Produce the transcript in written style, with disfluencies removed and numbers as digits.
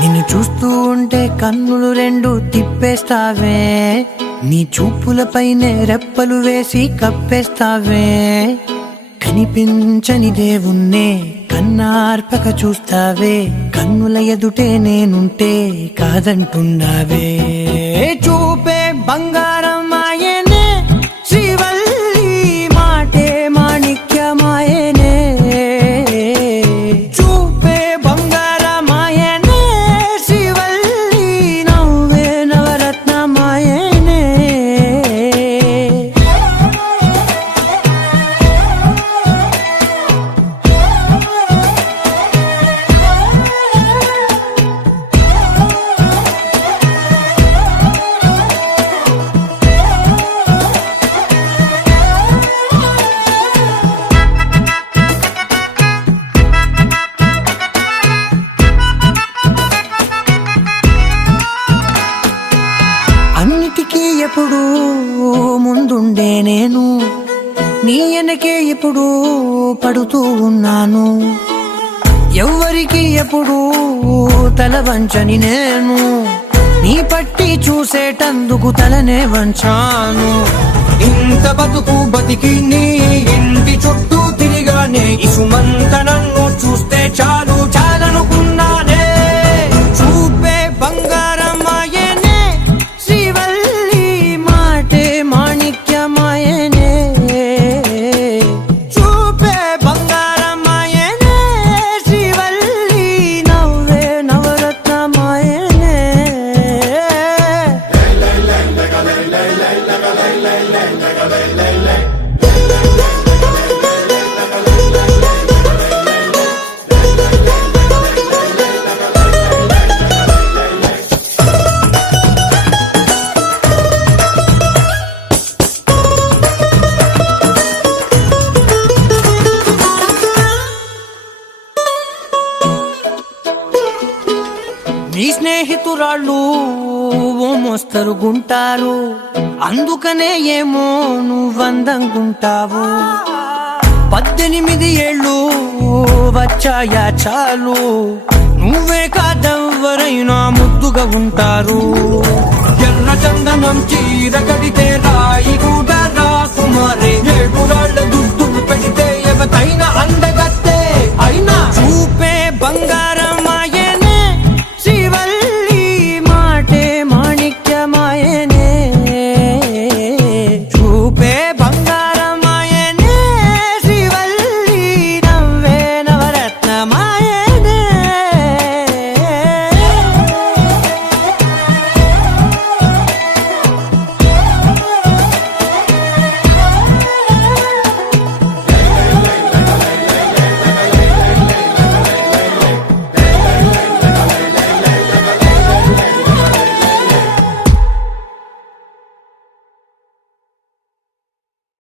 నిన్ను చూస్తూ ఉంటే కన్నులు రెండు తిప్పేస్తావే, నీ చూపులపైనే రెప్పలు వేసి కప్పేస్తావే. కనిపించని దేవుణ్ణే కన్నార్పక చూస్తావే, కన్నుల ఎదుటే నేనుంటే కాదంటున్నావే. చూపే బంగారం ఆయనే, శ్రీవల్లి మాటే మాణిక్యమాయనే. చూపే బంగారం ఆయనే, శ్రీవల్లి నవ్వే నవరత్నమాయనే. అన్నిటికీ ఎప్పుడు ముందుండే నేను, నీ వెనకే ఎప్పుడు పడుతూ ఉన్నాను. ఎవ్వరికి ఎప్పుడు తల వంచని నేను, నీ పట్టి చూసేటందుకు తలనే వంచాను. ఇంత బతుకు బతికి నీ ఇంటి చుట్టూ తిరిగానే, ఇసుమంత నన్ను చూస్తే చాలు చాలనుకున్నానే. చూపే బంగారం ఆయనే, శ్రీవల్లి మాటే మాణిక్యమాయనే. చూపే బంగారం ఆయనే, శ్రీవల్లి నవ్వే నవరత్నమాయనే. నీ స్నేహితురాళ్ళు ఓ మోస్తరుగుంటారు, అందుకనే ఏమో నువ్వందంగుంటావు. 18 ఏళ్ళు వచ్చాయా చాలు, నువ్వే కాదెవ్వరైనా ముద్దుగా ఉంటారు. ఎర్ర చందనం చీర కడితే రాయి కూడా రాకుమారే, 7 రాళ్ళ దుద్దు